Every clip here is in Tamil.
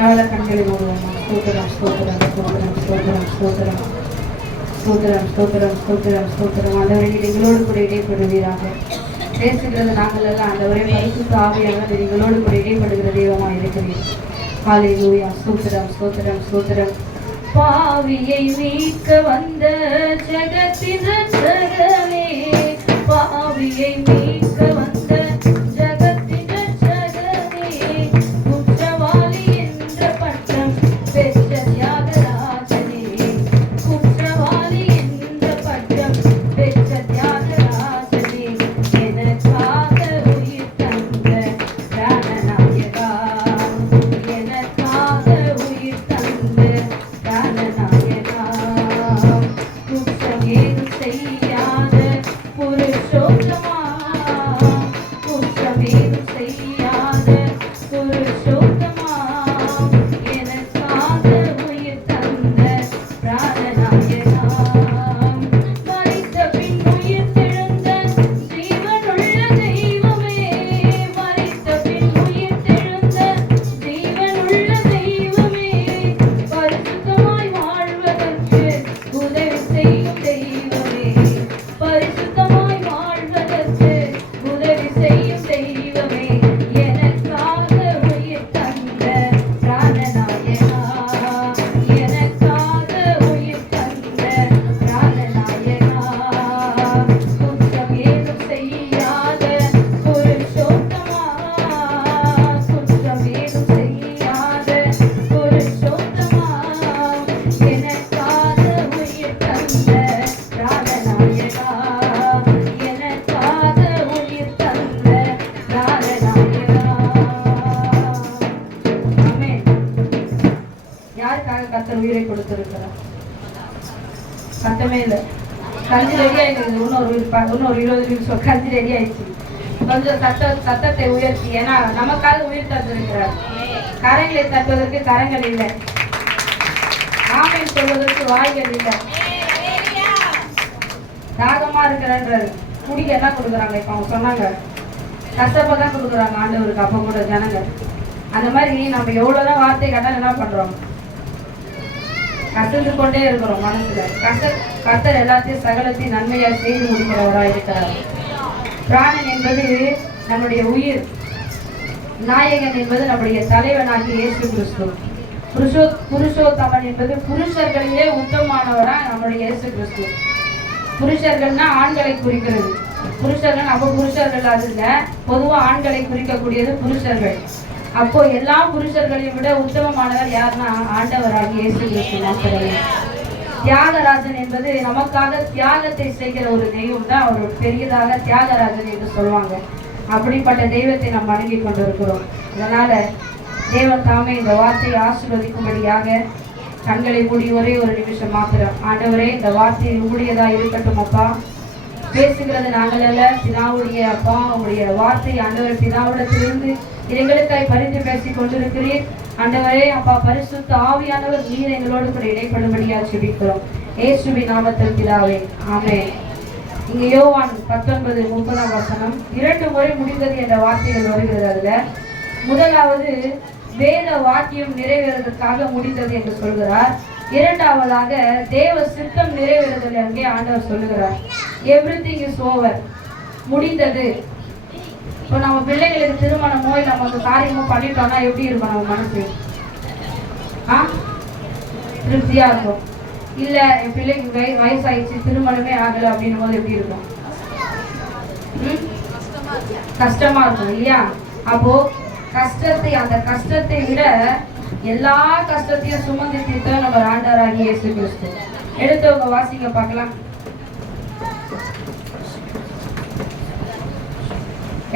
நல்ல கண்களை மூடுவோமா. ஸ்தோத்திரம் ஸ்தோத்திரம் ஸ்தோத்திரம் ஸ்தோத்திரம் ஸ்தோத்திரம் ஸ்தோத்திரம் ஸ்தோத்திரம் ஸ்தோத்திரம் ஸ்தோத்திரம். ஆண்டவரே எங்களோடு கூட இடைப்படுவீராக. பேசுகிறது நாங்கள் எல்லாம் ஆண்டவரே பரிசுத்த ஆவியானவர் எங்களோடு கூட இடைப்படுகிற தெய்வமாக இருக்கிறீர். ஹல்லேலூயா. ஸ்தோத்திரம் ஸ்தோத்திரம் ஸ்தோத்திரம். பாவியை மீட்க வந்த ஜெகத்தின் இரட்சகரே, பாவியை மீட்க வந்த உயிரை கொடுத்திருக்கிறார். சத்தமே இல்லை. கஞ்சி ரெடி ஆயிடுச்சு. இன்னொரு 20 நிமிஷம் கஞ்சி ரெடி ஆயிடுச்சு. கொஞ்சம் சத்தத்தை உயர்த்தி, ஏன்னா நமக்காக உயிர் தந்திருக்கிறார். கரங்களை தட்டுவதற்கு கரங்கள் இல்லை, ஆமென் சொல்வதற்கு வாய்கள் இல்லை. தாகமா இருக்கிறன்றது குடிக்க என்ன கொடுக்குறாங்க? இப்ப அவங்க சொன்னாங்க கஷ்டப்பதான் கொடுக்குறாங்க ஆண்டவருக்கு. அப்ப கூட ஜனங்கள் அந்த மாதிரி நம்ம எவ்வளவுதான் வார்த்தை கேட்டாலும் என்ன பண்றோம்? கசந்து கொண்டே இருக்கிறோம் மனசுல. கர்த்தர் எல்லாத்தையும் சகலத்தையும் நன்மையா செய்து முடிக்கிறவராக இருக்கிறார். பிராணன் என்பது நம்முடைய உயிர், நாயகன் என்பது நம்முடைய தலைவனாகிய இயேசு கிறிஸ்து, புருஷோத்தமன் என்பது புருஷர்களிலே உத்தமமானவரா நம்முடைய இயேசு கிறிஸ்து. புருஷர்கள்னா ஆண்களை குறிக்கிறது. புருஷர்கள் அப்போ புருஷர்கள் அது இல்லை, பொதுவா ஆண்களை குறிக்கக்கூடியது புருஷர்கள். அப்போ எல்லா புருஷர்களையும் விட உத்தமமானவர் யாருன்னா ஆண்டவராகிய இயேசு கிறிஸ்து மாத்திரமே. தியாகராஜன் என்பது நமக்காக தியாகத்தை செய்கிற ஒரு தெய்வம் தான். அவர் பெரியதாக தியாகராஜன் என்று சொல்லுவாங்க. அப்படிப்பட்ட தெய்வத்தை நாம் வணங்கி கொண்டிருக்கிறோம். அதனால தேவன் தாமே இந்த வார்த்தையை ஆசீர்வதிக்கும்படியாக கண்களை மூடி ஒரே ஒரு நிமிஷம் மாத்திரம். ஆண்டவரே, இந்த வார்த்தை உங்களுடையதா இருக்கட்டும் அப்பா. பேசுகிறது நாங்கள் அல்ல, பிதாவுடைய அப்பா. உங்களுடைய வார்த்தை ஆண்டவர் பிதாவிடத்திலிருந்து எங்களுக்காய் பரிந்து பேசிக் கொண்டிருக்கிறீர். ஆண்டவரே அப்பா, பரிசுத்த ஆவியானவர் நீர் எங்களோடு கூட இடைப்படும்படியா ஜெபிக்கிறோம் இயேசுவின் நாமத்தில் பிதாவே, ஆமென். இங்க யோவான் 19:30 2 முறை முடிந்தது என்ற வார்த்தைகள் வருகிறது. அதுல முதலாவது வேத வாக்கியம் நிறைவேறுவதற்காக முடிந்தது என்று சொல்கிறார். இரண்டாவதாக தேவ சித்தம் நிறைவேறுதல் அங்கே ஆண்டவர் சொல்லுகிறார். எவ்ரிதிங் இஸ் ஓவர், முடிந்தது. இப்போ நம்ம பிள்ளைகளுக்கு திருமணமோ இல்லை நம்ம காரியமோ பண்ணிட்டோம்னா எப்படி இருக்கும் நம்ம மனசு? திருப்தியா இருக்கும். இல்ல என் பிள்ளைக்கு வயசாயிடுச்சு, திருமணமே ஆகலை அப்படின்னும் போது எப்படி இருக்கும்? கஷ்டமா இருக்கும் இல்லையா? அப்போ கஷ்டத்தை, அந்த கஷ்டத்தை விட எல்லா கஷ்டத்தையும் சுமந்து தீர்த்த நம்ம ஆண்டவராகிய இயேசு கிறிஸ்து. எடுத்தவங்க வாசிங்க பார்க்கலாம்.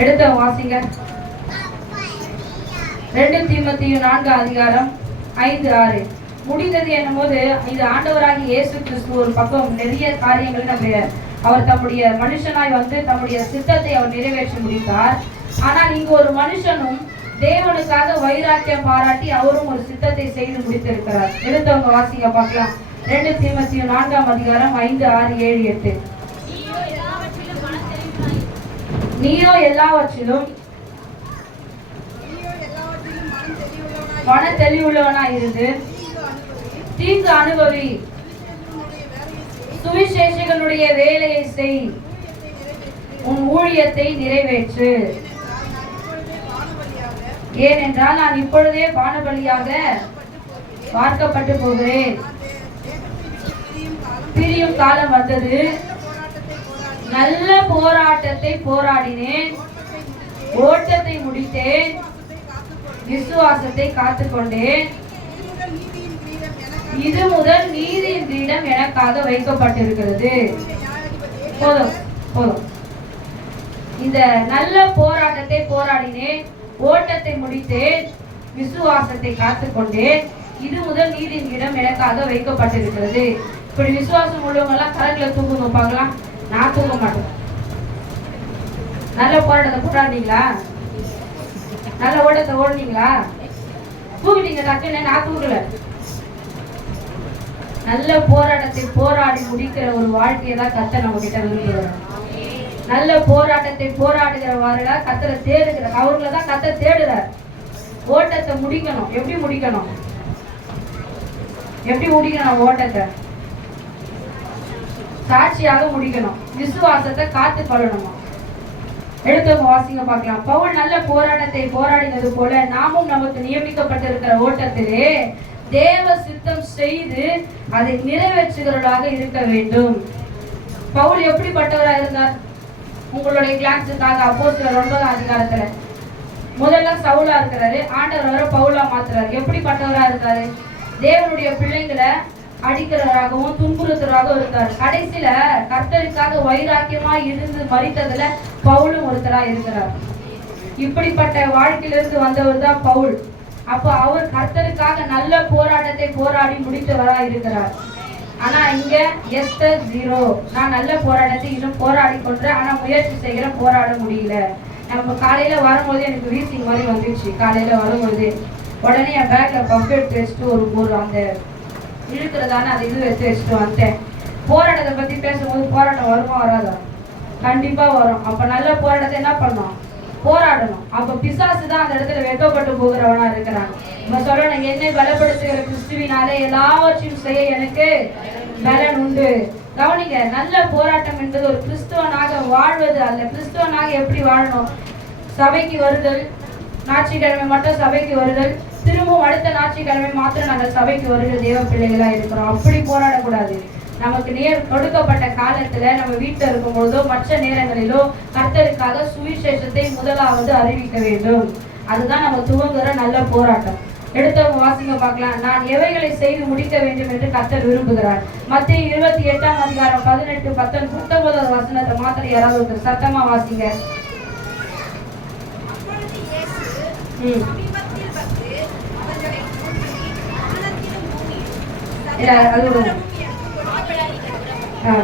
எடுத்தவங்க வாசிங்க. 2 தீமோத்தேயு 4:5-6 முடிந்தது என்னும் போது இது ஆண்டவராகிய இயேசு கிறிஸ்து ஒரு பக்கம் நிறைய காரியங்கள் அவர் தம்முடைய மனுஷனாய் வந்து தம்முடைய சித்தத்தை அவர் நிறைவேற்றி முடித்தார். ஆனால் இங்கு ஒரு மனுஷனும் தேவனுக்காக வைராக்கியம் பாராட்டி அவரும் ஒரு சித்தத்தை செய்து முடித்திருக்கிறார். எடுத்தவங்க வாசிங்க பார்க்கலாம். 2 தீமோத்தேயு 4:5-6-7-8 நீயோ எல்லாவற்றிலும் மன தெளிவுள்ளவனா இருந்து தீங்கு அனுபவி, சுவிசேஷகனுடைய வேலையை செய், உன் ஊழியத்தை நிறைவேற்று. ஏனென்றால் நான் இப்பொழுதே பானபலியாக வார்க்கப்பட்டு போகிறேன். பிரியும் காலம் வந்தது. நல்ல போராட்டத்தை போராடினேன், ஓட்டத்தை முடித்தேன், விசுவாசத்தை காத்துக்கொண்டேன். இது முதல் நீதியின் கிரீடம் எனக்காக வைக்கப்பட்டிருக்கிறது. போதும் போதும். இந்த நல்ல போராட்டத்தை போராடினேன், ஓட்டத்தை முடித்தேன், விசுவாசத்தை காத்துக்கொண்டேன். இது முதல் நீதியின் கிரீடம் எனக்காக வைக்கப்பட்டிருக்கிறது. இப்படி விசுவாசம் உள்ளவங்க எல்லாம் கரங்களை தூக்குங்க பார்க்கலாம். நான் தூக்க மாட்டேன். நல்ல போராட்டத்தை போராடினீங்களா? நல்ல ஓட்டத்தை ஓடுனீங்களா? தூக்கிட்டீங்க டக்குன்னு. நான் தூக்கல. நல்ல போராட்டத்தை போராடி முடிக்கிற ஒரு வாழ்க்கையை தான் கர்த்தர் நம்ம கிட்ட விரும்புகிறார். நல்ல போராட்டத்தை போராடுகிறவர்களா கர்த்தரை தேடுகிறார். அவர்களை தான் கர்த்தர் தேடுறார். ஓட்டத்தை முடிக்கணும். எப்படி முடிக்கணும்? எப்படி முடிக்கணும்? ஓட்டத்தை சாட்சியாக முடிக்கணும். விசுவாசத்தை காத்து கொள்ளணுமா? எடுத்தவங்க வாசிங்க பார்க்கலாம். பவுல் நல்ல போராட்டத்தை போராடினது போல நாமும் நமக்கு நியமிக்கப்பட்டிருக்கிற ஓட்டத்திலே தேவ சித்தம் செய்து அதை நிறைவேற்றுகிறவர்களாக இருக்க வேண்டும். பவுல் எப்படிப்பட்டவரா இருந்தார்? உங்களுடைய கிளான்ஸுக்காக அப்போஸ்தலர் 9ஆம் அதிகாரத்துல முதல்ல சவுலா இருக்கிறாரு, ஆண்டவர் வர பவுலா மாத்துறாரு. எப்படிப்பட்டவரா இருக்காரு? தேவனுடைய பிள்ளைங்களை அடிக்கிறவராகவும் துன்புறுத்துறவராகவும் இருந்தார். கடைசியில கர்த்தருக்காக வைராக்கியமா இருந்து மரித்ததுல பவுலும் ஒருத்தரா இருக்கிறார். இப்படிப்பட்ட வாழ்க்கையிலிருந்து வந்தவர் தான் பவுல். அப்போ அவர் கர்த்தருக்காக நல்ல போராட்டத்தை போராடி முடித்தவரா இருக்கிறார். ஆனா இங்க எஸ்தர் 0. நான் நல்ல போராட்டத்தை இன்னும் போராடி கொண்டேன், ஆனா முயற்சி செய்கிறேன், போராட முடியல. நம்ம காலையில வரும்போது எனக்கு வீசிங் மாதிரி வந்துச்சு. காலையில வரும்போது உடனே என் பேக்ல பம்ப் எடுத்து வச்சுட்டு ஒரு அந்த இழுக்கிறதான அந்த இது எடுத்து வச்சுட்டு வந்துட்டேன். போராட்டத்தை பத்தி பேசும்போது போராட்டம் வருமா வராதா? கண்டிப்பா வரும். அப்ப நல்ல போராட்டத்தை என்ன பண்ணணும்? போராடணும். அப்ப பிசாசு தான் அந்த இடத்துல வெட்கப்பட்டு போகிறவனா இருக்கிறான். நம்ம சொல்லணும், என்னை பலப்படுத்துகிற கிறிஸ்துவினாலே எல்லாவற்றையும் செய்ய எனக்கு பலன் உண்டு. கவனிங்க, நல்ல போராட்டம் என்பது ஒரு கிறிஸ்துவனாக வாழ்வது அல்ல. கிறிஸ்துவனாக எப்படி வாழணும்? சபைக்கு வருதல், ஞாயிற்றுக்கிழமை மட்டும் சபைக்கு வருதல், திரும்பவும் அடுத்த ஞாயிற்றுக்கிழமை மாத்திரம் நாங்கள் சபைக்கு வருகிற தேவ பிள்ளைகளா இருக்கிறோம். அப்படி போராடக்கூடாது. நமக்கு கொடுக்கப்பட்ட காலத்துல நம்ம வீட்டில் இருக்கும் பொழுதோ மற்ற நேரங்களிலோ கர்த்தருக்காக சுவிசேஷத்தை முதலாவது அறிவிக்க வேண்டும். அதுதான் நம்ம துவங்குற நல்ல போராட்டம். எடுத்தவங்க வாசிங்க பார்க்கலாம். நான் எவைகளை செய்து முடிக்க வேண்டும் என்று கர்த்தர் விரும்புகிறார். மத்தேயு 28ஆம் அதிகாரம் 18, 19 வசனத்தை மாத்திரம் யாராவது ஒருத்தர் சத்தமா வாசிங்க.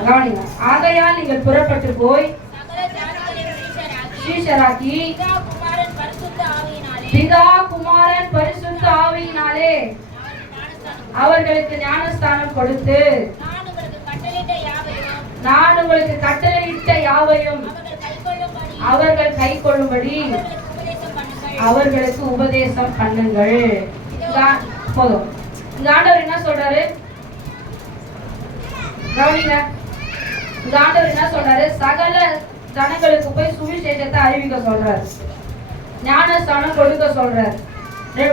கவனிங்க. ஆகையால் நீங்கள் புறப்பட்டு போய் சீஷராக்கி பிதா குமாரன் பரிசுத்த ஆவியினாலே அவர்களுக்கு ஞானஸ்தானம் கொடுத்து நான் உங்களுக்கு கட்டளையிட்ட யாவையும் அவர்கள் கை கொள்ளும்படி அவர்களுக்கு உபதேசம் பண்ணுங்கள். போதும். இந்த ஆண்டவர் என்ன சொல்றாரு? கவனிங்க. இந்த ஆண்டவர் என்ன சொல்றாரு? சகல ஜனங்களுக்கு போய் சுவிசேஷத்தை அறிவிக்க சொல்றாரு, ஞானஸ்தானம் கொடுக்க சொல்றாரு.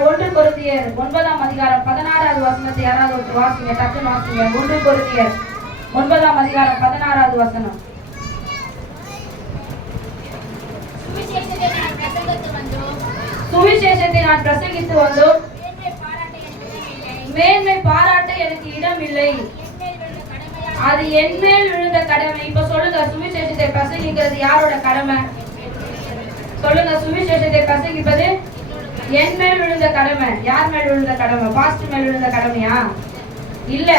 1 கொரிந்தியர் 9ஆம் அதிகாரம் 16வது வசனத்தை யாராவது ஒருத்தர் வாசிங்க. டக்குன்னு வாசிங்க. 1 கொரிந்தியர் 9ஆம் அதிகாரம் 16வது வசனம். சுவிசேஷத்தை நான் பிரசங்கித்து வந்தோம், மேன்மை பாராட்ட எனக்கு இடம் இல்லை, அது என் மேல் விழுந்த கடமை. இப்ப சொல்லுங்க, சுவிசேஷத்தை பிரசங்கிக்கிறது யாரோட கடமை? சொல்லுங்க, சுவிசேஷத்தை பிரசங்கிப்பது என் மேல் விழுந்த கடமை. யார் மேல் விழுந்த கடமை? பாஸ்டர் மேல் விழுந்த கடமையா? இல்ல,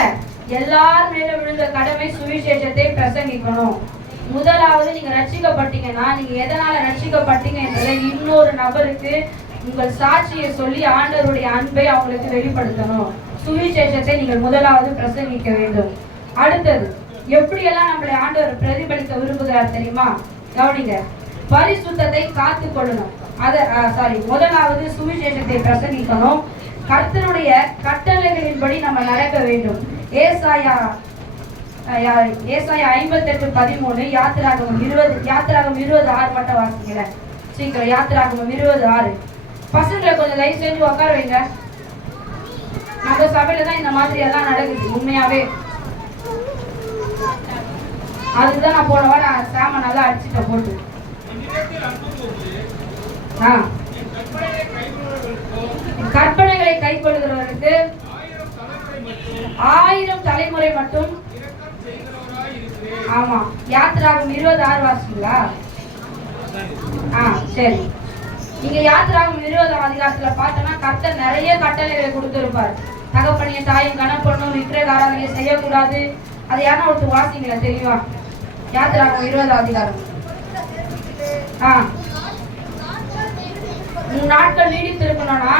எல்லார் மேல விழுந்த கடமை சுவிசேஷத்தை பிரசங்கிக்கணும். முதலாவது நீங்க ரட்சிக்கப்பட்டீங்கன்னா நீங்க எதனால ரட்சிக்கப்பட்டீங்க என்பதை இன்னொரு நபருக்கு உங்கள் சாட்சியை சொல்லி ஆண்டவருடைய அன்பை அவங்களுக்கு வெளிப்படுத்தணும். சுவிசேஷத்தை நீங்கள் முதலாவது பிரசங்கிக்க வேண்டும். அடுத்தது, எப்படியெல்லாம் நம்மளை ஆண்டவர் பிரதிபலிக்க விரும்புகிறார் தெரியுமா? கவனிங்க. பரிசுத்தத்தை காத்து கொள்ளணும். முதலாவது சுவிசேஷத்தை பிரசங்கிக்கணும். கர்த்தருடைய கட்டளைகளின்படி நம்ம நடக்க வேண்டும். ஏசாயா 58:13, யாத்திராகமம் 20:6 மட்டும் வாசிக்கிறேன். சீக்கிரம் யாத்திராகமம் 20:6. பசங்களை கொஞ்சம் தயவு செஞ்சு உட்கார வைங்க. நம்ம சபையில தான் இந்த மாதிரி எல்லாம் நடக்குது உண்மையாவே. அதுதான் நான் போன வாரம் சாம நல்லா அடிச்சுட்டேன் போட்டு. கற்பனைகளை கை கொள்ளுகிறவருக்கு 1000 தலைமுறை மட்டும். ஆமா, யாத்திராகம் 20:6 வாசிங்களா? சரி. இங்க யாத்திராகம் 20ஆம் அதிகாரத்துல பார்த்தோம்னா கர்த்தர் நிறைய கட்டளைகளை கொடுத்திருப்பார். தகப்பனையும் தாயும் கணப்பண்ணும், விக்கிரக ஆராதனை செய்யக்கூடாது. அது யாரும் ஒருத்தர் வாசிங்களா தெளிவா? யாத்திராகம் 20ஆம் அதிகாரம். 3 நாட்கள் நீடித்து இருக்கணும்னா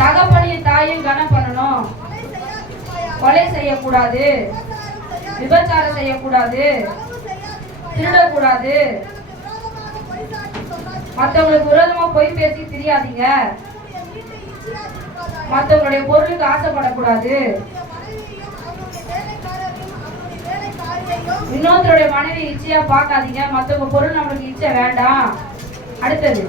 தகப்பனையும் தாயும் கனம் பண்ணணும், கொலை செய்யக்கூடாது, விபச்சாரம் செய்யக்கூடாது, திருடக்கூடாது, மற்றவங்களுக்கு விரோதமா பொய் பேசி தெரியாதீங்க, மற்றவங்களுடைய பொருளுக்கு ஆசைப்படக்கூடாது, இன்னொருத்தருடைய மனைவி இச்சையா பார்க்காதீங்க, மற்றவங்க பொருள் நம்மளுக்கு இச்சை வேண்டாம். அடுத்தது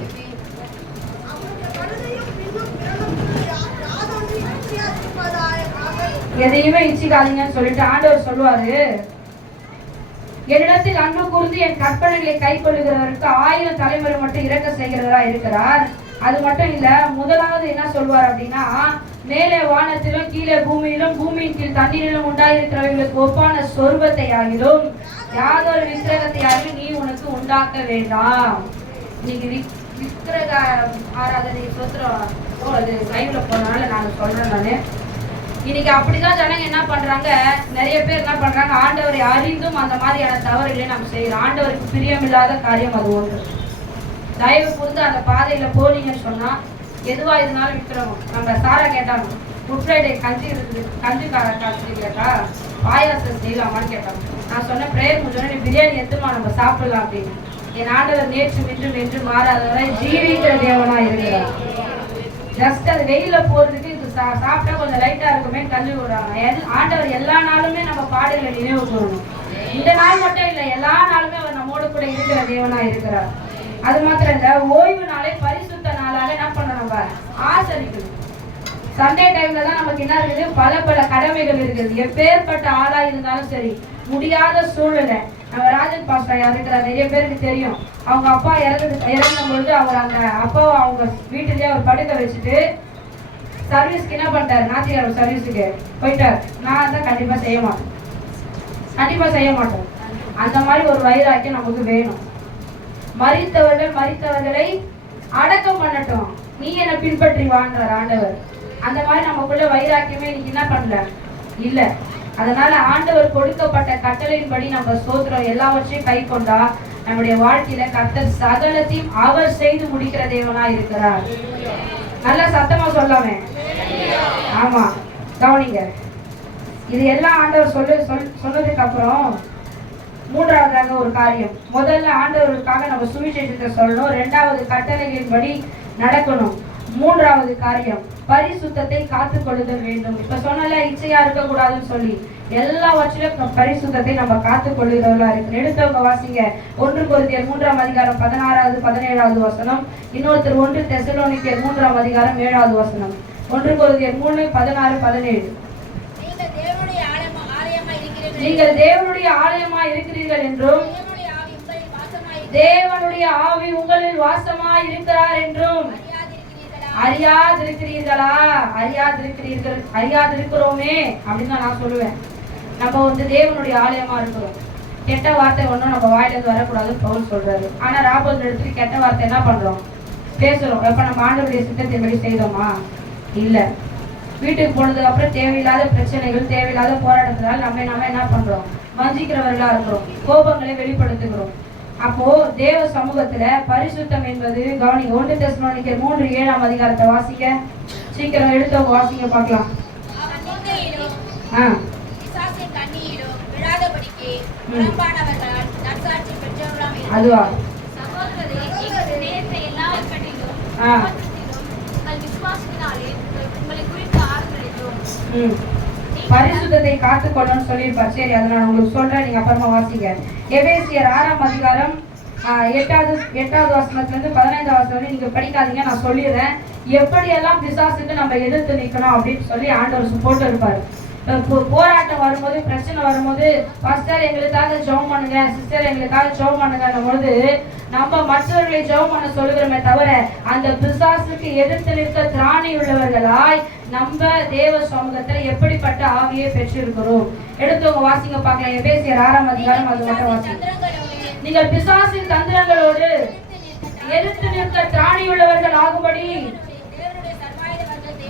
எதையுமே இச்சிக்காதீங்கன்னு சொல்லிட்டு ஆண்டவர் சொல்லுவாரு, என்னிடத்தில் அன்பு கூர்ந்து என் கற்பனைகளை கை கொள்ளுகிறவருக்கு 1000 தலைமுறை மட்டும் இறக்க செய்கிறவரா இருக்கிறார். அது மட்டும் இல்ல, முதலாவது என்ன சொல்வார் அப்படின்னா, மேலே வானத்திலும் கீழே பூமியிலும் பூமியின் கீழ் தண்ணீரிலும் உண்டாயிருக்கிறவர்களுக்கு ஒப்பான சொர்பத்தை ஆகிலும் யாதொரு விக்கிரகத்தை ஆகிலும் நீ உனக்கு உண்டாக்க வேண்டாம். இன்னைக்கு விக்கிரக ஆராதனை சோத்திரம் அது லைவ்ல போனால நான் சொல்றேன். நானு இன்னைக்கு அப்படிதான் ஜனங்க என்ன பண்றாங்க, நிறைய பேர் என்ன பண்றாங்க, ஆண்டவரை அறிந்தும் அந்த மாதிரியான தவறுகளை நம்ம செய்யறோம். ஆண்டவருக்கு பிரியமில்லாத காரியம் அது ஒன்று. தயவு கூர்ந்து அந்த பாதையில போனீங்கன்னு சொன்னா எதுவா இருந்தாலும் விற்கிறோம். நம்ம சாரா கேட்டாங்க, குட் ஃப்ரைடே கஞ்சி இருக்குது, கஞ்சி காசு கேட்டா பாயாசம் செய்யலாமான்னு கேட்டாங்க. நான் சொன்னேன், பிரேயர் முடிஞ்சோன்னா நீ பிரியாணி எடுத்துமா நம்ம சாப்பிடலாம் அப்படின்னு. என் ஆண்டவர் நேற்று இன்றும் என்று மாறாதவரை ஜீவிக்கிற தேவனா இருக்கிறார். ஜஸ்ட் அது வெயில போறதுக்கு இது சாப்பிட்டா கொஞ்சம் லைட்டா இருக்குமே கல்வி விடுறாங்க. ஆண்டவர் எல்லா நாளுமே நம்ம பாடுகளை நினைவு கூறணும். இந்த நாள் மட்டும் இல்லை, எல்லா நாளுமே அவர் நம்மோடு கூட இருக்கிற தேவனா இருக்கிறார். அது மாத்திரம் இல்ல, ஓய்வு நாளை பரிசுத்த நாளாக என்ன பண்ணணும், நம்ம ஆசரிக்கணும். சண்டே டைம்ல தான் நமக்கு என்ன இருக்குது, பல கடமைகள் இருக்குது. எப்பேற்பட்ட ஆளா இருந்தாலும் சரி, முடியாத சூழ்நிலை. நம்ம ராஜன் பாஸ்டர் இருக்கிற நிறைய பேருக்கு தெரியும். அவங்க அப்பா இறந்த பொழுது அவர் அந்த அப்பாவை அவங்க வீட்டிலேயே அவர் படுக்க வச்சுட்டு சர்வீஸ்க்கு என்ன பண்ணிட்டாரு, ஞாயிற்றுக்கிழமை சர்வீஸுக்கு போயிட்டார். நான் தான் கண்டிப்பா செய்ய மாட்டோம். அந்த மாதிரி ஒரு வைராக்கியம் நமக்கு வேணும். மரித்தவர்களை அடக்கம் பண்ணட்டும், நீ என்ன பின்பற்றி வாழ்றார் ஆண்டவர். அந்த மாதிரி நமக்குள்ள வைராக்கியமே இன்னைக்கு என்ன பண்ணல இல்ல. அதனால ஆண்டவர் கொடுக்கப்பட்ட கட்டளையின்படி நம்ம சோத்திரம் எல்லாவற்றையும் கை கொண்டா நம்முடைய வாழ்க்கையில கர்த்தர் சகலத்தையும் அவர் செய்து முடிக்கிற தேவனா இருக்கிறார். நல்ல சத்தமா சொல்லாமே. ஆமா, கவனிங்க. இது எல்லாம் ஆண்டவர் சொன்னதுக்கு அப்புறம் மூன்றாவதாக ஒரு காரியம். முதல்ல ஆண்டவருக்காக நம்ம சுவிசேஷத்தை சொல்லணும். 2வது கட்டளைகளின்படி நடக்கணும். 3வது காரியம் பரிசுத்தத்தை காத்துக் கொள்ளுதல் வேண்டும். இப்ப சொன்னல இச்சையா இருக்க கூடாதுன்னு சொல்லி எல்லாவற்றிலும் பரிசுத்தத்தை நம்ம காத்துக் கொள்ளுகிறவர்களா இருக்கு. எடுத்தவங்க வாசிங்க 1 கொரிந்தியர் 3ஆம் அதிகாரம் 16வது 17வது வசனம். இன்னொருத்தர் 1 தெசலோனிக்கேயர் 3ஆம் அதிகாரம் 7வது வசனம். 1 கொரிந்தியர் 3 16 17. நீங்கள் தேவனுடைய ஆலயமா இருக்கிறீர்கள் என்றும் தேவனுடைய ஆவி உங்களில் வாசமா இருக்கிறார் என்றும் அறியாதிருக்கிறீர்களா? அறியாதிருக்கிறோமே அப்படின்னு தான் நான் சொல்லுவேன். நம்ம தேவனுடைய ஆலயமா இருக்கிறோம். கெட்ட வார்த்தை ஒன்றும் நம்ம வாயிலிருந்து வரக்கூடாதுன்னு பவுல் சொல்றாரு. ஆனா ராபோத் இடத்துல கெட்ட வார்த்தை என்ன பண்றோம், பேசுறோம். எப்ப நம்ம ஆண்டவருடைய சித்தத்தின்படி செய்தோமா? இல்ல. வீட்டுக்கு போனதுக்கு அப்புறம் தேவையில்லாத பிரச்சனைகள், தேவையில்லாத போராட்டத்தினால நம்ம என்ன பண்றோம், வஞ்சிக்கிறவர்களா இருக்கிறோம், கோபங்களை வெளிப்படுத்துகிறோம். அப்போ தேவ சமூகத்துல பரிசுத்தம் என்பது கவனிங்க. 1 தெசலோனிக்கேயர் 3:7ஆம் அதிகாரத்தை வாசிக்க. சீக்கிரம் எடுத்தவங்க வாசிங்க பார்க்கலாம். அதுவா பரிசுத்தத்தை காத்துக்கொள்ளணும்னு சொல்லியிருப்பார். சரி, அதை நான் உங்களுக்கு சொல்றேன், நீங்க அப்புறமா வாசிங்க. எபேசியர் 6ஆம் அதிகாரம் 8வது வசனத்துல இருந்து 15வது வசனம் வரை நீங்க படிக்காதீங்க, நான் சொல்லிடுறேன். எப்படியெல்லாம் பிசாசுக்கு நம்ம எதிர்த்து நிற்கணும் அப்படின்னு சொல்லி ஆண்டவர் போட்டு இருப்பாரு. போராட்டம் வரும்போது, பிரச்சனை வரும்போது, பாஸ்டர் எங்களுக்காக ஜெபம் பண்ணுங்க, சிஸ்டர் எங்களுக்காக ஜெபம் பண்ணுங்க பொழுது நம்ம மற்றவர்களை ஜெபம் பண்ண சொல்லுகிறோமே தவிர அந்த பிசாசுக்கு எதிர்த்து நிற்க திராணி உள்ளவர்களாய் நம்ம தேவ சமூகத்துல எப்படிப்பட்ட ஆவியை பெற்றிருக்கிறோம். எடுத்தவங்க வாசிங்க பார்க்கலாம். எபேசியர் 6ஆம் அதிகாரம் அது மட்டும் வாசிங்க. நீங்கள் பிசாசின் தந்திரங்களோடு எதிர்த்து நிற்க திராணி உள்ளவர்கள் ஆகும்படி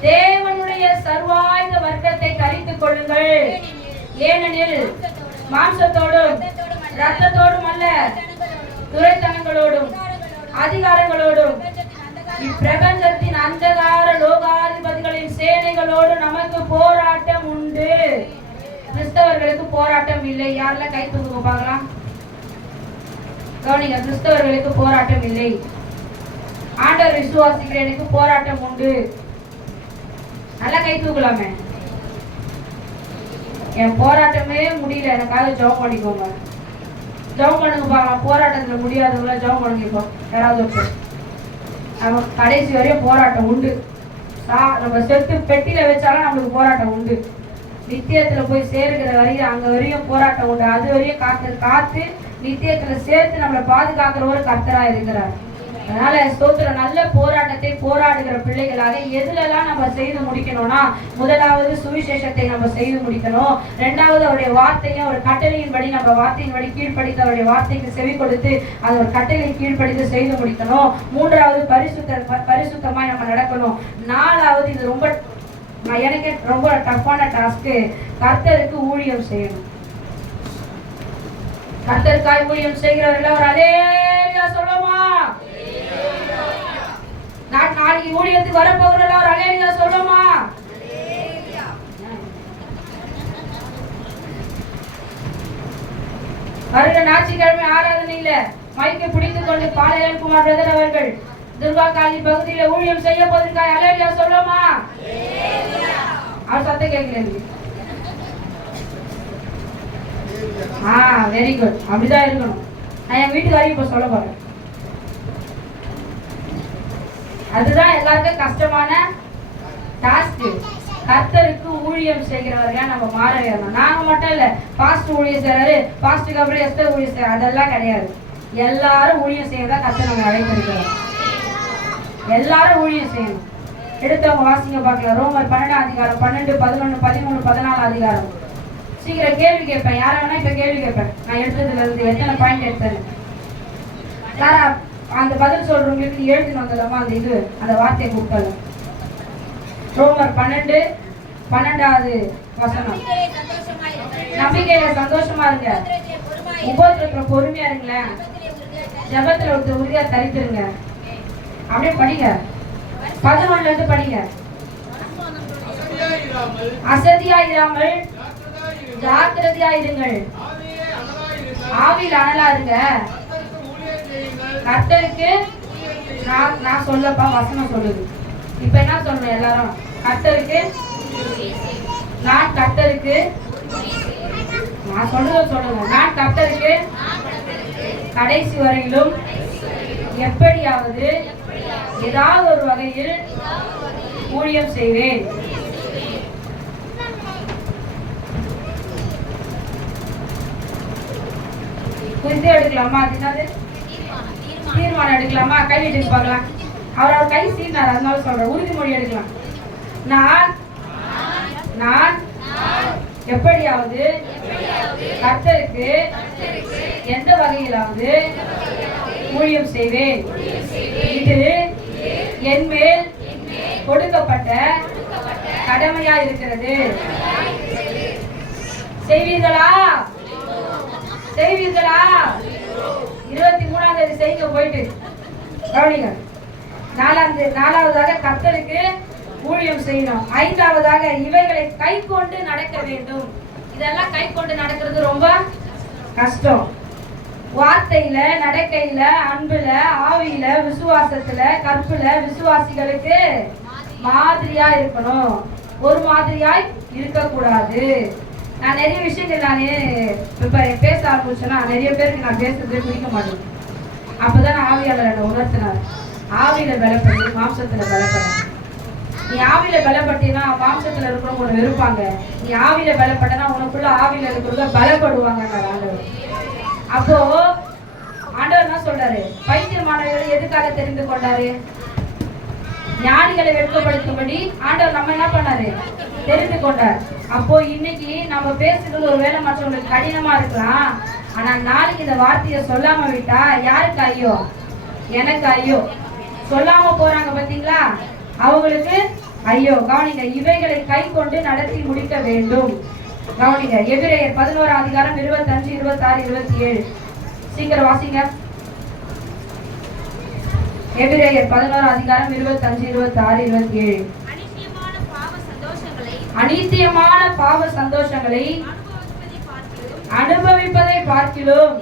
தேவனுடைய சர்வாயுத வர்க்கத்தை தரித்துக் கொள்ளுங்கள். ஏனெனில் மாம்சத்தோடும் இரத்தத்தோடும் அல்ல, துரைத்தனங்களோடும் அதிகாரங்களோடும் இப்பிரபஞ்சத்தின் அந்தகார லோகாதிபதிகளின் சேனைகளோடு நமக்கு போராட்டம் உண்டு. கிறிஸ்தவர்களுக்கு போராட்டம் இல்லை. யாரெல்லாம் கை தூக்குங்க பார்க்கலாம். கவனிங்க, கிறிஸ்தவர்களுக்கு போராட்டம் இல்லை. ஆண்டவர் விசுவாசிக்கிறவனுக்கு போராட்டம் உண்டு. நல்லா கை தூக்கலாமே. என் போராட்டமே முடியல, எனக்காக ஜெபம் பண்ணிக்கோங்க. ஜெபம் பண்ணுங்க பார்க்கலாம். போராட்டத்துல முடியாதவங்கள ஜெபம் பண்ணிக்கோ. யாராவது நம்ம கடைசி வரையும் போராட்டம் உண்டு. நம்ம செத்து பெட்டியில வச்சாலும் நம்மளுக்கு போராட்டம் உண்டு. நித்தியத்துல போய் சேர்க்கிற வரையும் அங்க வரையும் போராட்டம் உண்டு. அது வரையும் காத்து நித்தியத்துல சேர்த்து நம்மளை பாதுகாக்கிற ஒரு கர்த்தரா இருக்கிறார். அதனால ஸ்தோத்திரம். நல்ல போராட்டத்தை போராடுகிற பிள்ளைகளாக எதுலெல்லாம் நம்ம செய்து முடிக்கணும்னா, முதலாவது சுவிசேஷத்தை நம்ம செய்து முடிக்கணும். இரண்டாவது அவருடைய வார்த்தையும் அவர் கட்டளையின்படி நம்ம வார்த்தையின்படி கீழ்ப்படித்து அவருடைய வார்த்தைக்கு செவி கொடுத்து அது ஒரு கட்டளை கீழ்ப்படித்து செய்து முடிக்கணும். மூன்றாவது பரிசுத்தமாய் நம்ம நடக்கணும். நாலாவது, இது ரொம்ப எனக்கு ரொம்ப டஃப்பான டாஸ்க்கு, கர்த்தருக்கு ஊழியம் செய்யணும். கர்த்தருக்காய் ஊழியம் செய்கிறவர்கள் ஒரு அல்லேலூயா சொல்லுமா? நாளைக்கு ஊழியத்துக்கு வரப்போகிறவர்கள் ஒரு அல்லேலூயா சொல்லுமா? வருகிற ஞாயிற்றுக்கிழமை ஆராதனையில மைக்கை பிடித்துக் கொண்டு பாளையன் குமார் பிரதர் அவர்கள் துர்கா காலி பகுதியில ஊழியம் செய்ய போவதற்காக அல்லேலூயா சொல்லுமா? அவர் சத்தம் கேட்கல. Very good. அப்படிதான் இருக்கணும். நான் என் வீட்டுக்காரையும் இப்ப சொல்ல போறேன். அதுதான் எல்லாருக்கும் கஷ்டமான டாஸ்க். கர்த்தருக்கு ஊழியம் செய்கிறவர்கள் நம்ம மாற வேணும். நாங்க மட்டும் இல்ல, பாஸ்ட் ஊழியம் செய்யறாரு, பாஸ்டுக்கு அப்புறம் எஸ்தர் ஊழியம் செய்யறாரு, அதெல்லாம் கிடையாது. எல்லாரும் ஊழியம் செய்யறதா கர்த்தர் நம்ம அழைத்திருக்கிறோம். எல்லாரும் ஊழியம் செய்யணும். எடுத்தவங்க வாசிங்க பார்க்கலாம். ரோமர் 12ஆம் அதிகாரம் 12, 11, 13, 14 அதிகாரம். சீக்கிரம் கேள்வி கேட்பேன். யாரை வேணா இப்ப கேள்வி கேட்பேன். நான் எடுத்ததுல இருந்து எத்தனை பாயிண்ட் எடுத்தேன் யாரா அந்த பதில் சொல்றவங்களுக்கு எழுதினு வந்துடலாமா? அந்த வார்த்தையை கூப்பிட்டாலும் ரோமர் 12, 12வது வசனம். நம்பிக்கையில சந்தோஷமா இருங்க, உபத்திரத்துல பொறுமையா இருங்களேன், ஜபத்துல ஒருத்தர் உறுதியா தரித்திருங்க. அப்படியே படிங்க. 11ல இருந்து படிங்க. அசதியா இராமல் ஜாக்கிரதையா இருங்கள், ஆவியில் அனலா இருங்க. கர்த்தருக்கு நான் சொல்லப்பா வசனம் சொல்லுது. இப்ப என்ன சொல்லணும் எல்லாரும்? கர்த்தருக்கு நான் கர்த்தருக்கு நான் சொல்றத சொல்லுங்க. நான் கர்த்தருக்கு கடைசி வரையிலும் எப்படியாவது ஏதாவது ஒரு வகையில் ஊழியம் செய்வேன். குறித்து எடுக்கலாமா? அது என்னது? தீர்மானம் எடுக்கலாமா? கை எடுத்து பார்க்கலாம். அவர் கை சீனார், அதனால சொல்றேன். உறுதிமொழி எடுக்கலாம். நான் எப்படியாவது கர்த்தருக்கு எந்த வகையிலாவது ஊழியம் செய்வேன். இது என் மேல் கொடுக்கப்பட்ட கடமையா இருக்கிறது. செய்வீர்களா? செய்வீர்களா? 23ஆம் தேதி செய்ய போயிட்டு கவனிங்க. நாலாவதாக கர்த்தருக்கு ஊழியம் செய்யணும். 5வதாக இவைகளை கை கொண்டு நடக்க வேண்டும். இதெல்லாம் கை கொண்டு நடக்கிறது ரொம்ப கஷ்டம். வார்த்தையில, நடக்கையில, அன்புல, ஆவியில, விசுவாசத்துல, கற்புல விசுவாசிகளுக்கு மாதிரியா இருக்கணும், ஒரு மாதிரியாய் இருக்கக்கூடாது. நான் நிறைய விஷயங்கள் இப்ப பேச ஆரம்பிச்சேன்னா நிறைய பேருக்கு நான் பேசுறதே பிடிக்க மாட்டேன். அப்பதான் ஆவியாளர் என்னை உணர்த்தினார், ஆவியில பலப்பட்டு மாம்சத்துல பலப்படும். நீ ஆவியில பலப்பட்டினா மாம்சத்துல இருக்கிறவங்க உன்னை வெறுப்பாங்க, நீ ஆவியில பலப்பட்டனா உனக்குள்ள ஆவியில இருக்கிறவங்க பலப்படுவாங்க ஆண்டவர். அப்போ ஆண்டவர் என்ன சொல்றாரு, பைத்தியமானவர்களை எதுக்காக தெரிந்து கொண்டாரு? ஞானிகளை வெட்கப்படுத்தும்படி ஆண்டவர் நம்ம என்ன பண்ணாரு, தெரிந்து கொண்டார். அப்போ இன்னைக்கு நம்ம பேசுறது ஒரு வேலை மற்றவங்களுக்கு கடினமா இருக்கலாம், ஆனா நாளைக்கு இந்த வார்த்தையை சொல்லாம விட்டா யாருக்கு ஐயோ? எனக்கு ஐயோ. சொல்லாம போறாங்க பாத்தீங்களா, அவங்களுக்கு ஐயோ. கவனிங்க, இவைகளை கை கொண்டு நடத்தி முடிக்க வேண்டும். கவனிங்க, எபிரேயர் 11 அதிகாரம் 25, 26, 27. சீக்கிரம் வாசிங்க. எபிரேயர் 11 அதிகாரம் 25, 26, 27. அனித்தியமான பாவ சந்தோஷங்களை அனுபவிப்பதை பார்க்கிலும்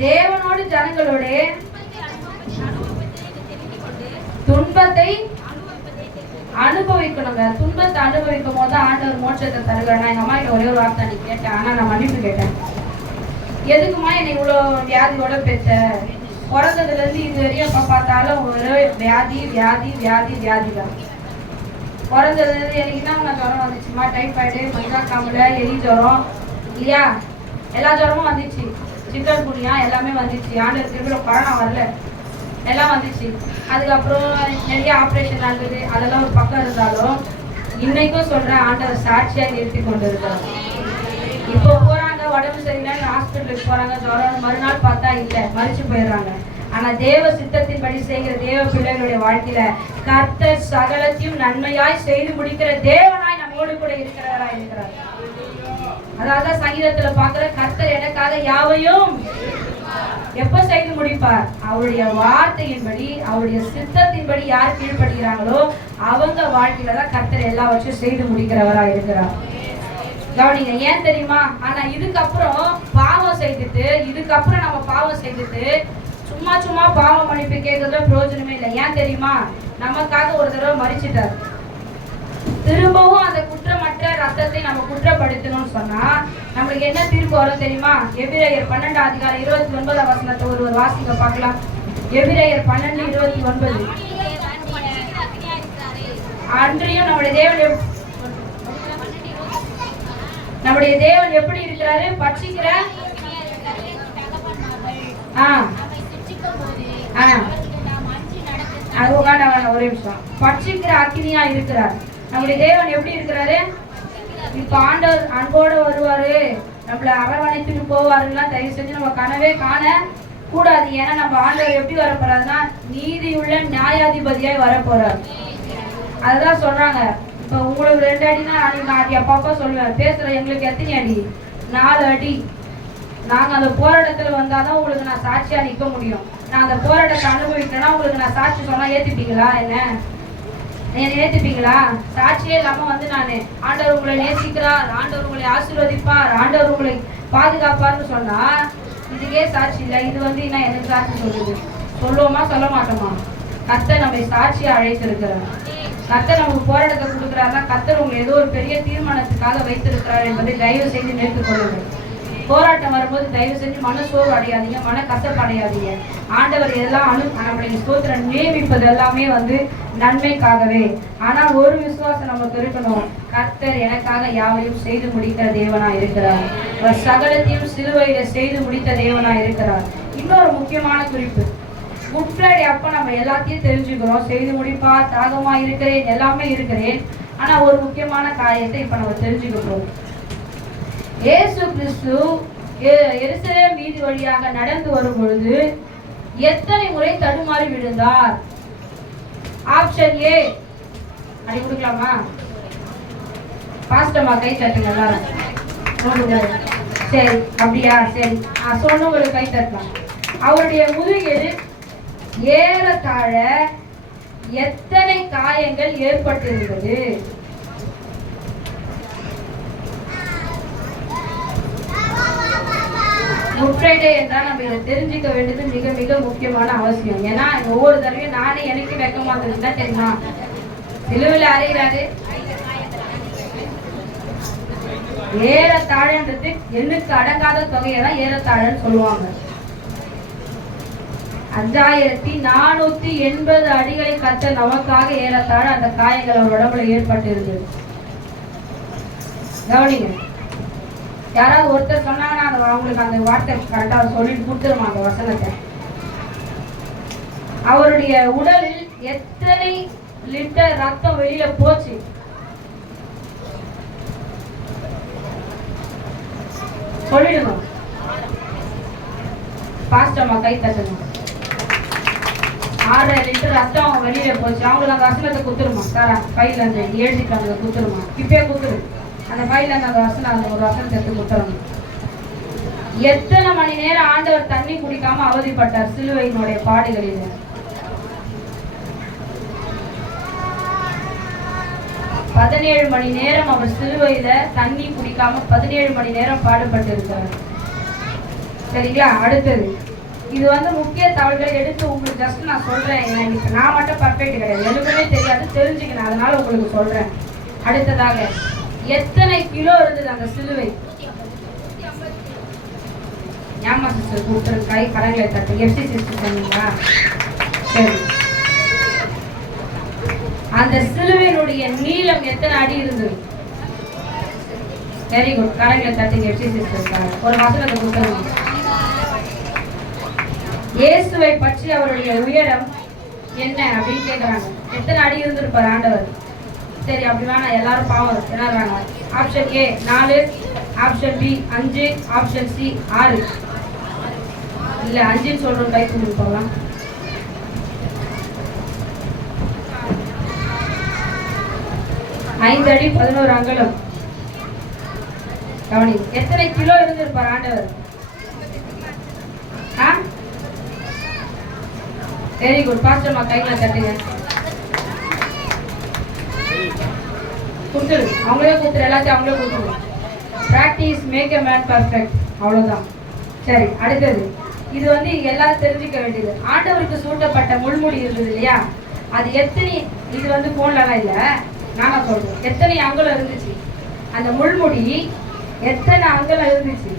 தேவனோடு ஜனங்களோட துன்பத்தை அனுபவிக்கணுங்க. துன்பத்தை அனுபவிக்கும் போது ஆண்டவர் மோட்சத்தை தருகிறார். நான் எங்க அம்மா கிட்ட ஒரே ஒரு வார்த்தை நீ கேட்டேன், ஆனா நான் மன்னிப்பு கேட்டேன். எதுக்குமா என்னை இவ்வளவு வியாதியோட பெற்ற? பிறந்ததுல இருந்து இது வரையும் எப்ப பார்த்தாலும் ஒரு வியாதி வியாதி வியாதி வியாதி தான். பிறந்ததுல இருந்து எனக்கு என்ன ஜுரம் வந்துச்சுமா, டைஃபாய்டு, மஞ்சா காமல, எலி ஜுரம் இல்லையா, எல்லா ஜுரமும் வந்துச்சு, சிக்கன் குனியா எல்லாமே வந்துச்சு. ஆண்டவர் திருவிழா கொரோனா வரல, எல்லாம் வந்துச்சு. அதுக்கப்புறம் நிறைய ஆப்ரேஷன் நடந்தது, அதெல்லாம் ஒரு பக்கம் இருந்தாலும் இன்னைக்கும் சொல்றேன், ஆண்டவர் சாட்சியா நிறுத்தி கொண்டு இருக்கிறார். இப்போ போறாங்க, உடம்பு சரியில்லைன்னு ஹாஸ்பிட்டலுக்கு போறாங்க, ஜுரம், மறுநாள் பார்த்தா இல்லை, மறிச்சு போயிடுறாங்க. ஆனா தேவ சித்தத்தின்படி செய்கிற தேவ பிள்ளைகளுடைய வாழ்க்கையில கர்த்தர் சகலத்தையும் நன்மையாய் செய்து முடிக்கிற தேவனாய் நம்மோடு கூட இருக்கிறவராய் இருக்கிறார். அதாவது சங்கீதத்துல பாக்குற, கர்த்தர் எனக்காக யாவையும் எப்ப செய்து முடிப்பார்? அவருடைய வார்த்தையின்படி, அவருடைய சித்தத்தின்படி யார் கீழ்படுகிறாங்களோ அவங்க வாழ்க்கையில தான் கர்த்தர் எல்லாவற்றையும் செய்து முடிக்கிறவரா இருக்கிறார். கவனிங்க, ஏன் தெரியுமா? ஆனா இதுக்கப்புறம் பாவம் செய்துட்டு, இதுக்கப்புறம் நம்ம பாவம் செய்துட்டு சும்மா சும்மா பாவ மன்னிப்பு கேட்கறதுல பிரயோஜனமே இல்லை. ஏன் தெரியுமா? நமக்காக ஒரு தடவை மறிச்சிட்டார். திரும்பவும் அந்த குற்றமற்ற ரத்தத்தை நம்ம குற்றப்படுத்தணும்னு சொன்னா நம்மளுக்கு என்ன தீர்ப்பு வரும் தெரியுமா? எபிரேயர் 12 அதிகாரம் 29 வசனத்தை ஒரு வாசிக்க பார்க்கலாம். எபிரேயர் 12:29. அன்றையும் நம்முடைய தேவன் எப்படி இருக்கிறாரு? பட்சிக்கிற ஒரே விஷயம், பட்சிக்கிற அக்கினியா இருக்கிறார். நம்முடைய தேவன் எப்படி இருக்கிறாரு? இப்ப ஆண்டவர் அன்போடு வருவாரு, நம்மள அரவணைத்துட்டு போவாருன்னா தயவு செஞ்சு நம்ம கனவே காண கூடாது. ஏன்னா நம்ம ஆண்டவர் எப்படி வர போறாருன்னா நீதியுள்ள நியாயாதிபதியாய் வர போறார். அதுதான் சொல்றாங்க. இப்ப உங்களுக்கு 2 அடினா நான் அடி அப்பப்பா சொல்லுவேன், பேசுற எங்களுக்கு எத்தனை அடி? 4 அடி. நாங்க அந்த போராட்டத்துல வந்தாதான் உங்களுக்கு நான் சாட்சியா நிக்க முடியும். நான் அந்த போராட்டத்தை அனுபவிக்கிறேன்னா உங்களுக்கு நான் சாட்சி சொன்னா ஏத்துப்பீங்களா? என்ன ஏத்துப்பீங்களா? சாட்சியே இல்லாம வந்து நானு ஆண்டவர் உங்களை நேசிக்கிறார், ஆண்டவர் உங்களை ஆசீர்வதிப்பார், ஆண்டவர் உங்களை பாதுகாப்பார்னு சொன்னா இதுக்கே சாட்சி இல்லை. இது வந்து என்ன எனக்கு சாட்சி சொல்லுது? சொல்லுவோமா சொல்ல மாட்டோமா? கர்த்தர் நம்மை சாட்சியா அழைத்திருக்கிறார். கர்த்தர் நமக்கு போராட்டத்தை கொடுக்குறாருன்னா கர்த்தர் உங்களை ஏதோ ஒரு பெரிய தீர்மானத்துக்காக வைத்திருக்கிறார் என்பதை தயவு செய்து நினைத்துக் கொள்ளுங்கள். போராட்டம் வரும்போது தயவு செஞ்சு மனசோர்வு அடையாதீங்க, மன கசப்பு அடையாதீங்க. ஆண்டவர் எல்லாம் நம்மளுடைய ஸ்தோத்திரம் நியமிப்பது எல்லாமே வந்து நன்மைக்காகவே. ஆனால் ஒரு விசுவாசம் நமக்கு இருக்கணும், கர்த்தர் எனக்காக யாவையும் செய்து முடிக்கிற தேவனா இருக்கிறார். அவர் சகலத்தையும் சிலுவையில செய்து முடித்த தேவனா இருக்கிறார். இன்னொரு முக்கியமான குறிப்பு, குட் ஃப்ரைடே அப்ப நம்ம எல்லாத்தையும் தெரிஞ்சுக்கிறோம், செய்து முடிப்பா, தாகமா இருக்கிறேன், எல்லாமே இருக்கிறேன். ஆனா ஒரு முக்கியமான காரியத்தை இப்ப நம்ம தெரிஞ்சுக்கிறோம். இயேசு கிறிஸ்து எருசலேம் வீதி வழியாக நடந்து வரும் பொழுது எத்தனை முறை தடுமாறி விழுந்தார்? Option A. அடி கொடுக்கலாமா? பாஸ்டமா கை தட்டுங்க எல்லாரும். சரி, அப்படியா? சரி, சொன்னவங்களுக்கு கை தட்டலாம். அவருடைய முதுகில் ஏறத்தாழ எத்தனை காயங்கள் ஏற்பட்டிருந்தது? குட் ஃப்ரைடே என்றால் நம்ம இதை தெரிஞ்சுக்க வேண்டியது மிக மிக முக்கியமான அவசியம். ஏன்னா ஒவ்வொரு தடவையும் நானே எனக்கு வெக்கமா இருந்ததுன்னா தெரியுமா, சிலுவையில் அறைகிறாரு. ஏறத்தாழன்றது எண்ணுக்கு அடங்காத தொகையெல்லாம் ஏறத்தாழன்னு சொல்லுவாங்க. 5480 அடிகளை கர்த்தர் நமக்காக ஏறத்தாழ அந்த காயங்கள் அவர் உடம்புல ஏற்பட்டு இருந்தது. கவனிங்க, யாராவது ஒருத்தர் சொன்னாங்கன்னா அவங்களுக்கு அந்த வார்த்தை கரெக்டா சொல்லிட்டு கொடுத்துருமா அந்த வசனத்தை. அவருடைய உடலில் எத்தனை லிட்டர் ரத்தம் வெளியில போச்சு? சொல்லிடுங்க. பாஸ்டம்மா கை தட்டணும். 6 லிட்டர் ரத்தம் வெளியில போச்சு. அவங்களுக்கு அந்த வசனத்தை குத்துருமா சாரா? ஃபைல் அந்த எழுதிக்காங்க குத்துருமா? இப்பயே குத்துரு. அந்த ஃபைல் அந்த வசனம், அந்த ஒரு வசனத்தை எடுத்து குத்துறணும். எத்தனை மணி நேரம் ஆண்டவர் தண்ணி குடிக்காம அவதிப்பட்டார் சிலுவையினுடைய பாடுகளில்? 17 மணி நேரம் அவர் சிலுவையில தண்ணி குடிக்காம 17 மணி நேரம் பாடுபட்டு இருக்காரு. சரிங்களா? அடுத்தது, இது முக்கிய தகவல்களை எடுத்து உங்களுக்கு ஜஸ்ட் நான் சொல்றேன். நான் மட்டும் பர்ஃபெக்ட் கிடையாது, எதுவுமே தெரியாது, தெரிஞ்சுக்கணும், அதனால உங்களுக்கு சொல்றேன். அடுத்ததாக, எத்தனை கிலோ இருந்தது அந்த சிலுவை? ஞாபக சிஸ்டர் கூப்பிட்டு கை கரங்களை தட்டு. எஃப்சி சிஸ்டர் சொன்னீங்களா? சரி. அந்த சிலுவையினுடைய நீளம் எத்தனை அடி இருந்தது? வெரி குட், கரங்களை தட்டுங்க எஃப்சி சிஸ்டர். ஒரு வசனத்தை கொடுத்துருங்க. இயேசுவை பற்றி அவருடைய உயரம் என்ன அப்படின்னு கேட்குறாங்க. எத்தனை அடி இருந்திருப்பார் ஆண்டவர்? சரி, அப்படி வேணாம், எல்லாரும் பாவம் என்னறாங்க. Option A 4, option B 5, option C 6. இல்ல 5ன்னு சொல்றோம், டைப் பண்ணி போகலாம். ஐந்து அடி 11 அங்குலம். கவனி, எத்தனை கிலோ இருந்திருப்பார் ஆண்டவர்? வெரி குட், பாஸ்டர்மா கைகளை தட்டுங்க. கொடுத்துரு, அவங்களே கொடுத்துரு, எல்லாத்தையும் அவங்களே கொடுத்துரு. Practice make a man perfect, அவ்வளவுதான். சரி, அடுத்தது, இது எல்லாரும் தெரிஞ்சுக்க வேண்டியது. ஆண்டவருக்கு சூட்டப்பட்ட முள்முடி இருந்தது இல்லையா? அது எத்தனை, இது போன்லாம் இல்ல, நானா சொல்றேன், எத்தனை அங்குலம் இருந்துச்சு? அந்த முள்முடி எத்தனை அங்குலம் இருந்துச்சு?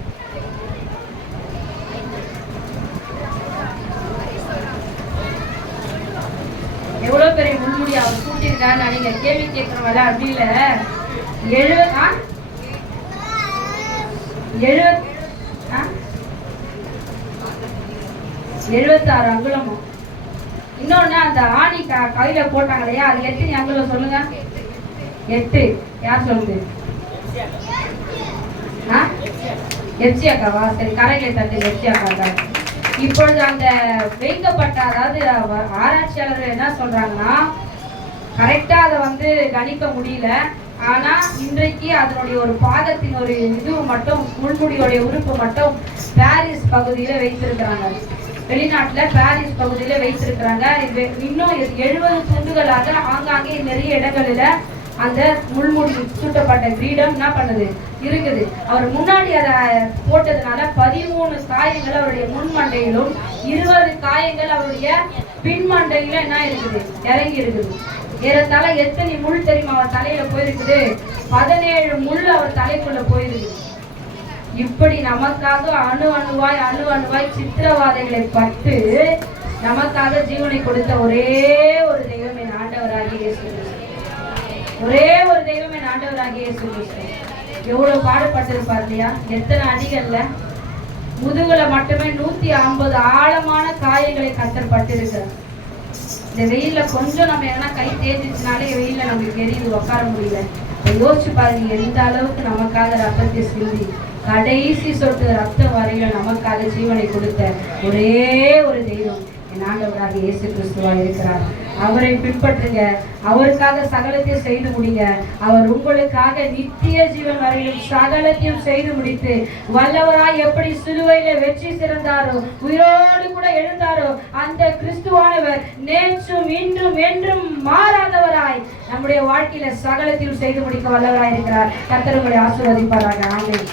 எவ்வளவு பெரிய முள்முடி அவர் சூட்டிருக்காரு? நீங்க கேள்வி கேட்கறவங்கள அப்படி இல்ல. 76 அங்குலமும். இன்னொன்னு, அந்த ஆணி கையில போட்டாங்க இல்லையா, அது எத்தனை அங்குலம் சொல்லுங்க? 8. யார் சொல்லுது? எச்சி அக்காவா? சரி, கரைகளை தட்டு எச்சி அக்கா. இப்பொழுது அந்த வைக்கப்பட்ட, அதாவது ஆராய்ச்சியாளர்கள் என்ன சொல்றாங்கன்னா, கரெக்டா அதை கணிக்க முடியல. ஆனா இன்றைக்கு அதனுடைய ஒரு பாதத்தின் ஒரு இது மட்டும், முள்முடியோடைய உறுப்பு மட்டும் பாரிஸ் பகுதியில வைத்திருக்கிறாங்க. வெளிநாட்டுல பாரிஸ் பகுதியில வைத்திருக்கிறாங்க. இன்னும் 70 துண்டுகளாக ஆங்காங்கே நிறைய இடங்களில அந்த முள்முடி சூட்டப்பட்ட கிரீடம் என்ன பண்ணுது இருக்குது. அவர் முன்னாடி அதை போட்டதுனால 13 காயங்கள் அவருடைய முன்மண்டையிலும் 20 காயங்கள் அவருடைய பின்மண்டையில என்ன இருக்குது, இறங்கி இருக்குது. ஏறத்தாழ எத்தனை முள் தெரியுமா அவர் தலையில போயிருக்குது? 17 முள் அவர் தலைக்குள்ள போயிருக்குது. இப்படி நமக்காக அணு அணுவாய் சித்திரவாதைகளை பட்டு நமக்காக ஜீவனை கொடுத்த ஒரே ஒரு தெய்வம் என் ஆண்டவராகிய இயேசு கிறிஸ்து. ஒரே ஒரு தெய்வம் என் ஆண்டவராகிய இயேசு கிறிஸ்து. எவ்வளவு பாடுபட்டிருப்பார் இல்லையா? எத்தனை அடிகள்ல, முதுகுல மட்டுமே 150 ஆழமான காயங்களை கர்த்தர் பட்டிருக்கிறார். இந்த வெயில்ல கொஞ்சம் நம்ம எங்கன்னா கை தேய்ச்சிச்சுனாலே வெயில்ல நமக்கு எரியுது, உட்கார முடியல. யோசிச்சு பாருங்க, எந்த அளவுக்கு நமக்காக ரத்தத்தை சிந்தி கடைசி சொட்டு ரத்தம் வரையில நமக்காக ஜீவனை கொடுத்த ஒரே ஒரு தெய்வம் என் ஆண்டவராகிய இயேசு கிறிஸ்துவா இருக்கிறார். அவரை பின்பற்றுங்க, அவருக்காக சகலத்தையும் செய்து முடிங்க. அவர் உங்களுக்காக நித்திய ஜீவன் வரையிலும் சகலத்தையும் செய்து முடித்து வல்லவராய் எப்படி சிலுவையில வெற்றி சிறந்தாரோ, உயிரோடு கூட எழுந்தாரோ, அந்த கிறிஸ்துவானவர் நேற்றும் இன்றும் என்றும் மாறாதவராய் நம்முடைய வாழ்க்கையில சகலத்தையும் செய்து முடிக்க வல்லவராய் இருக்கிறார். கர்த்தர் உங்களை ஆசீர்வதிப்பாராக. ஆமென்.